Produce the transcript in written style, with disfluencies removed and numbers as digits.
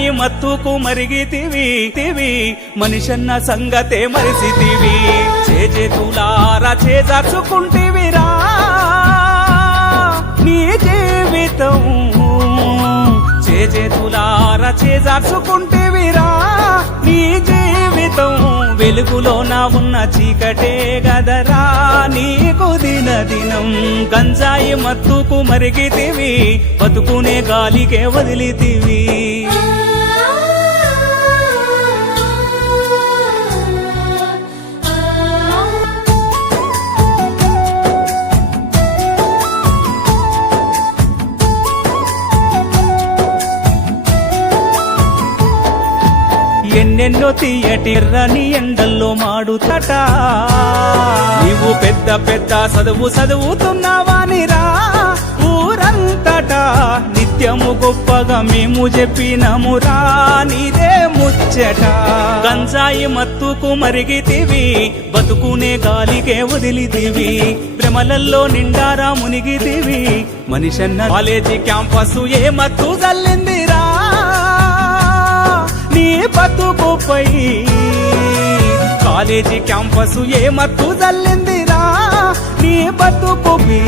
గంజాయి మత్తుకు మరిగితివి మనిషన్న సంగతే మరిసితివి చేతులారా చేజార్చుకుంటివిరా నీ జీవితం చేతులారా చేజార్చుకుంటివిరా నీ జీవితం వెలుగులోన ఉన్న చీకటే గదరా నీకు దినం గంజాయి మత్తుకు మరిగితివి బతుకునే గాలికే వదిలితివి ఎన్నెన్నో తీయటిర్రని ఎండల్లో మాడుతట నీవు పెద్ద పెద్ద చదువుతున్నావానిరా ఊరంతటా నిత్యము గొప్పగా మేము చెప్పినమురా నీదే ముచ్చట గంజాయి మత్తుకు మరిగితివి బతుకునే గాలికే వదిలితివి భ్రమలల్లో నిండారా మునిగితివి మనిషన్న కాలేజీ క్యాంపస్ ఏ మత్తు జల్లిందిరా నీ బతుకుపై కాలేజీ క్యాంపస్ ఏ మత్తు జల్లిందిరా నీ బతుకుపై